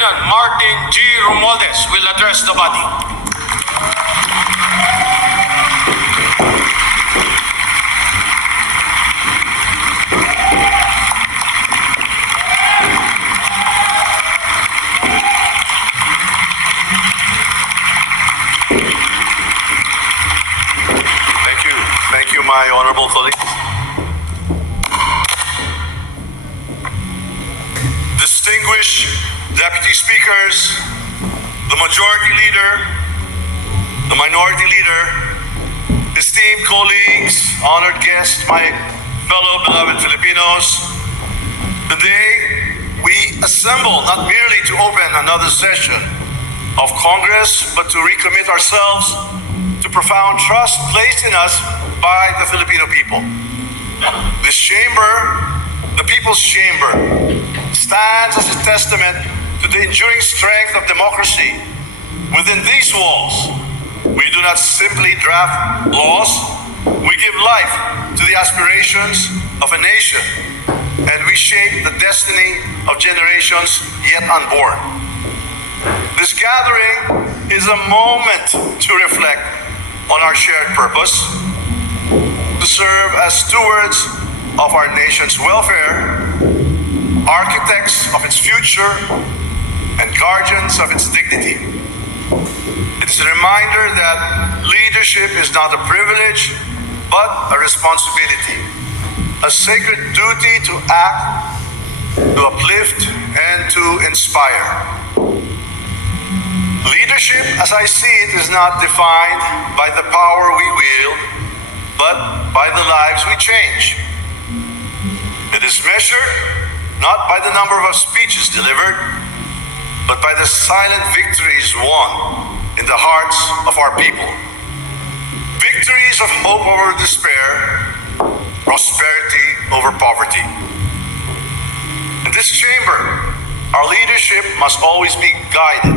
Ferdinand Martin G. Rumualdez will address the body. Thank you, my honorable colleagues. Distinguished deputy speakers, the majority leader, the minority leader, esteemed colleagues, honored guests, my fellow beloved Filipinos, today we assemble not merely to open another session of Congress, but to recommit ourselves to profound trust placed in us by the Filipino people. This chamber, the People's Chamber, stands as a testament to the enduring strength of democracy. Within these walls, we do not simply draft laws, we give life to the aspirations of a nation, and we shape the destiny of generations yet unborn. This gathering is a moment to reflect on our shared purpose, to serve as stewards of our nation's welfare, architects of its future, and guardians of its dignity. It is a reminder that leadership is not a privilege, but a responsibility, a sacred duty to act, to uplift, and to inspire. Leadership, as I see it, is not defined by the power we wield, but by the lives we change. It is measured not by the number of speeches delivered, but by the silent victories won in the hearts of our people. Victories of hope over despair, prosperity over poverty. In this chamber, our leadership must always be guided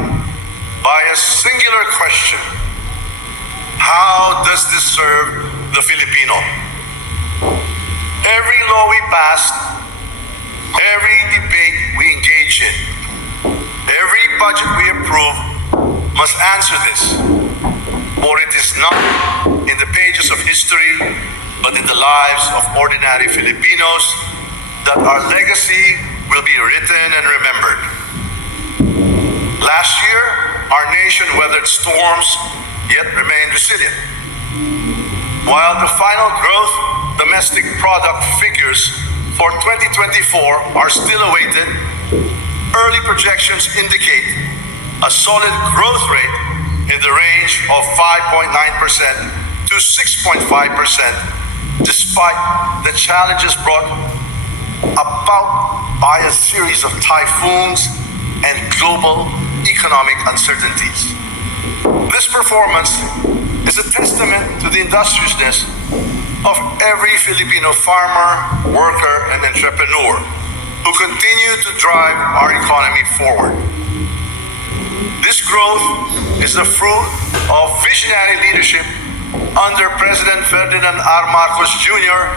by a singular question: how does this serve the Filipino? Every law we pass, every debate we engage in, every budget we approve must answer this, for it is not in the pages of history, but in the lives of ordinary Filipinos that our legacy will be written and remembered. Last year, our nation weathered storms, yet remained resilient. While the final growth domestic product figures for 2024 are still awaited, early projections indicate a solid growth rate in the range of 5.9% to 6.5%, despite the challenges brought about by a series of typhoons and global economic uncertainties. This performance is a testament to the industriousness of every Filipino farmer, worker, and entrepreneur who continue to drive our economy forward. This growth is the fruit of visionary leadership under President Ferdinand R. Marcos Jr.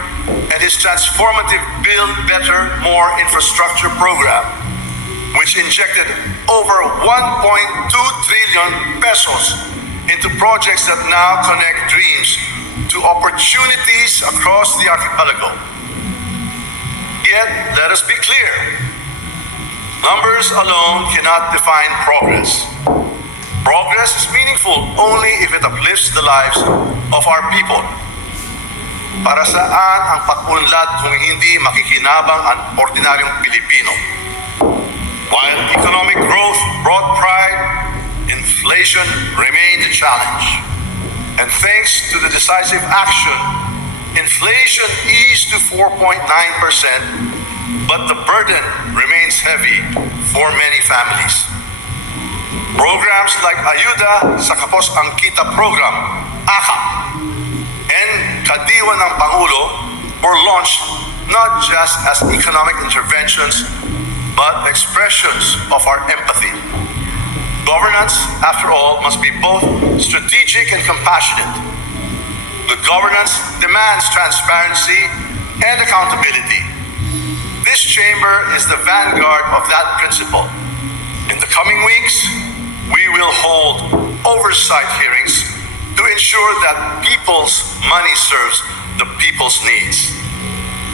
and his transformative Build Better, More infrastructure program, which injected over 1.2 trillion pesos into projects that now connect dreams to opportunities across the archipelago. Yet, let us be clear, numbers alone cannot define progress. Progress is meaningful only if it uplifts the lives of our people. Para saan ang pag-unlad kung hindi makikinabang ang ordinaryong Pilipino? While economic growth brought pride, inflation remained a challenge. And thanks to the decisive action, inflation eased to 4.9%, but the burden remains heavy for many families. Programs like Ayuda sa Kapos ang Kita program, AKA, and Kadiwa ng Pangulo were launched not just as economic interventions, but expressions of our empathy. Governance, after all, must be both strategic and compassionate. Good governance demands transparency and accountability. This chamber is the vanguard of that principle. In the coming weeks, we will hold oversight hearings to ensure that people's money serves the people's needs.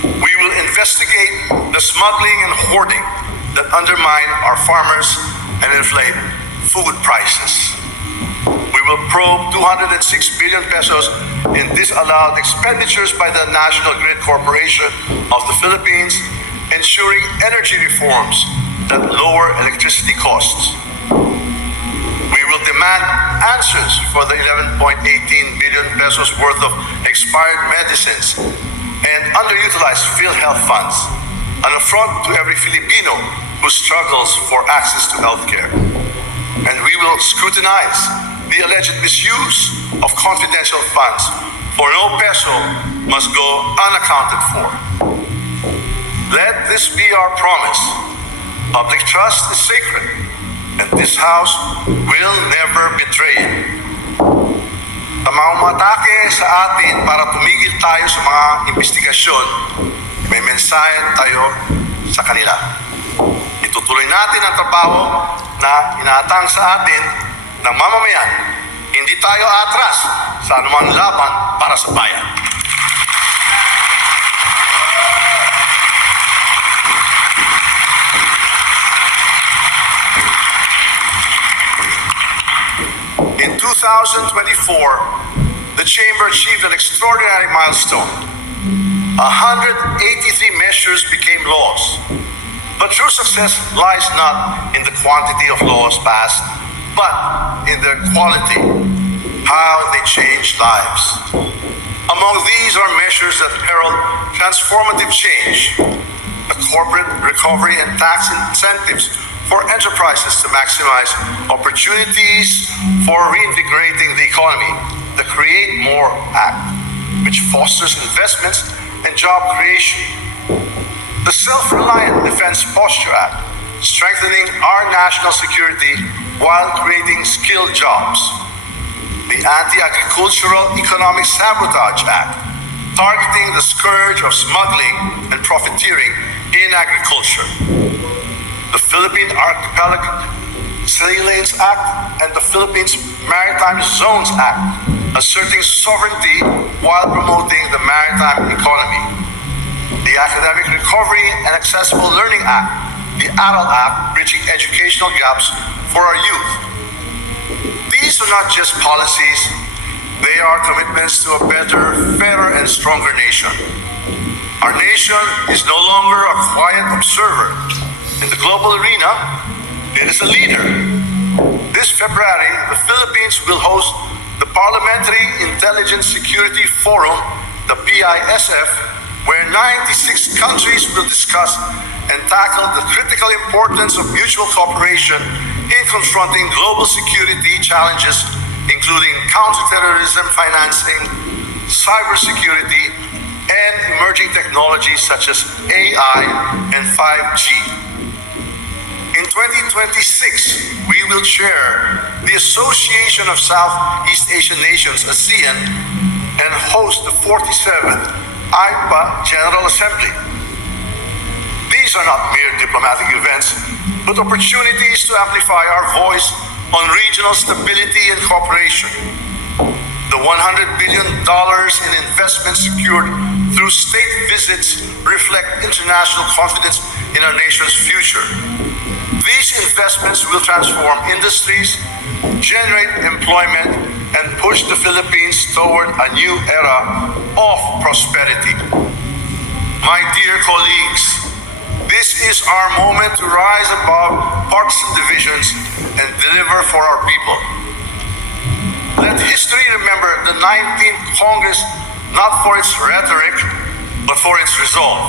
We will investigate the smuggling and hoarding that undermine our farmers and inflate food prices. We will probe 206 billion pesos in disallowed expenditures by the National Grid Corporation of the Philippines, ensuring energy reforms that lower electricity costs. We will demand answers for the 11.18 billion pesos worth of expired medicines and underutilized PhilHealth funds, an affront to every Filipino who struggles for access to healthcare. And we will scrutinize the alleged misuse of confidential funds, for no peso must go unaccounted for. Let this be our promise. Public trust is sacred, and this House will never betray it. Ang mga umatake sa atin para tumigil tayo sa mga investigasyon, may mensahe tayo sa kanila. Itutuloy natin ang trabaho na inaatang sa atin ng mamamayan. Hindi tayo atras sa anumang laban para sa bayan. In 2024, the Chamber achieved an extraordinary milestone. 183 measures became laws. But true success lies not in the quantity of laws passed, but in their quality, how they change lives. Among these are measures that herald transformative change, the corporate recovery and tax incentives for enterprises to maximize opportunities for reinvigorating the economy, the Create More Act, which fosters investments and job creation. The Self-Reliant Defense Posture Act, strengthening our national security while creating skilled jobs. The Anti-Agricultural Economic Sabotage Act, targeting the scourge of smuggling and profiteering in agriculture. The Philippine Archipelago Sea Lanes Act and the Philippines Maritime Zones Act, asserting sovereignty while promoting the maritime economy. The Academic Recovery and Accessible Learning Act, the ADAL Act, bridging educational gaps for our youth. These are not just policies, they are commitments to a better, fairer, and stronger nation. Our nation is no longer a quiet observer. In the global arena, it is a leader. This February, the Philippines will host the Parliamentary Intelligence Security Forum, the PISF, where 96 countries will discuss and tackle the critical importance of mutual cooperation in confronting global security challenges, including counterterrorism financing, cybersecurity, and emerging technologies such as AI and 5G. In 2026, we will chair the Association of Southeast Asian Nations, ASEAN, and host the 47th IPA General Assembly. These are not mere diplomatic events, but opportunities to amplify our voice on regional stability and cooperation. The $100 billion in investments secured through state visits reflect international confidence in our nation's future. These investments will transform industries, generate employment, and push the Philippines toward a new era of prosperity. My dear colleagues, this is our moment to rise above partisan divisions and deliver for our people. Let history remember the 19th Congress not for its rhetoric, but for its resolve.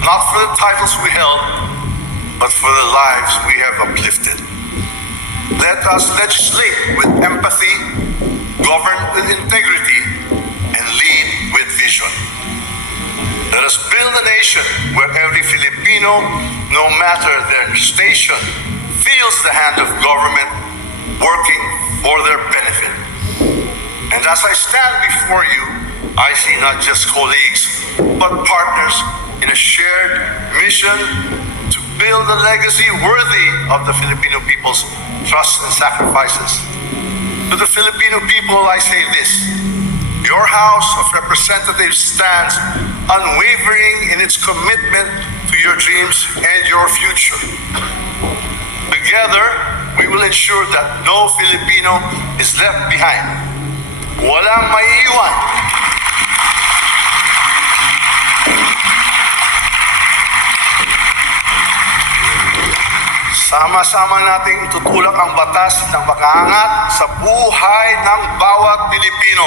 Not for the titles we held, but for the lives we have uplifted. Let us legislate with empathy, govern with integrity, and lead with vision. Let us build a nation where every Filipino, no matter their station, feels the hand of government working for their benefit. And as I stand before you, I see not just colleagues, but partners in a shared mission to build a legacy worthy of the Filipino people's trust and sacrifices. To the Filipino people, I say this: your House of Representatives stands unwavering in its commitment to your dreams and your future. Together, we will ensure that no Filipino is left behind. Walang maiiwan. Sama-sama nating itutulak ang batas ng makaangat sa buhay ng bawat Pilipino.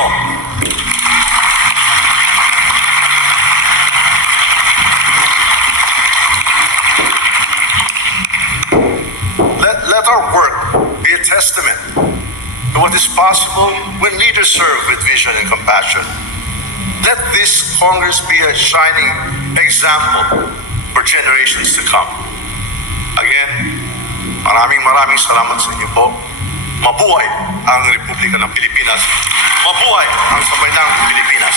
Let our work be a testament to what is possible when leaders serve with vision and compassion. Let this Congress be a shining example for generations to come. Again, maraming salamat sa inyo po. Mabuhay ang Republika ng Pilipinas. Mabuhay ang Sambayanang Pilipinas.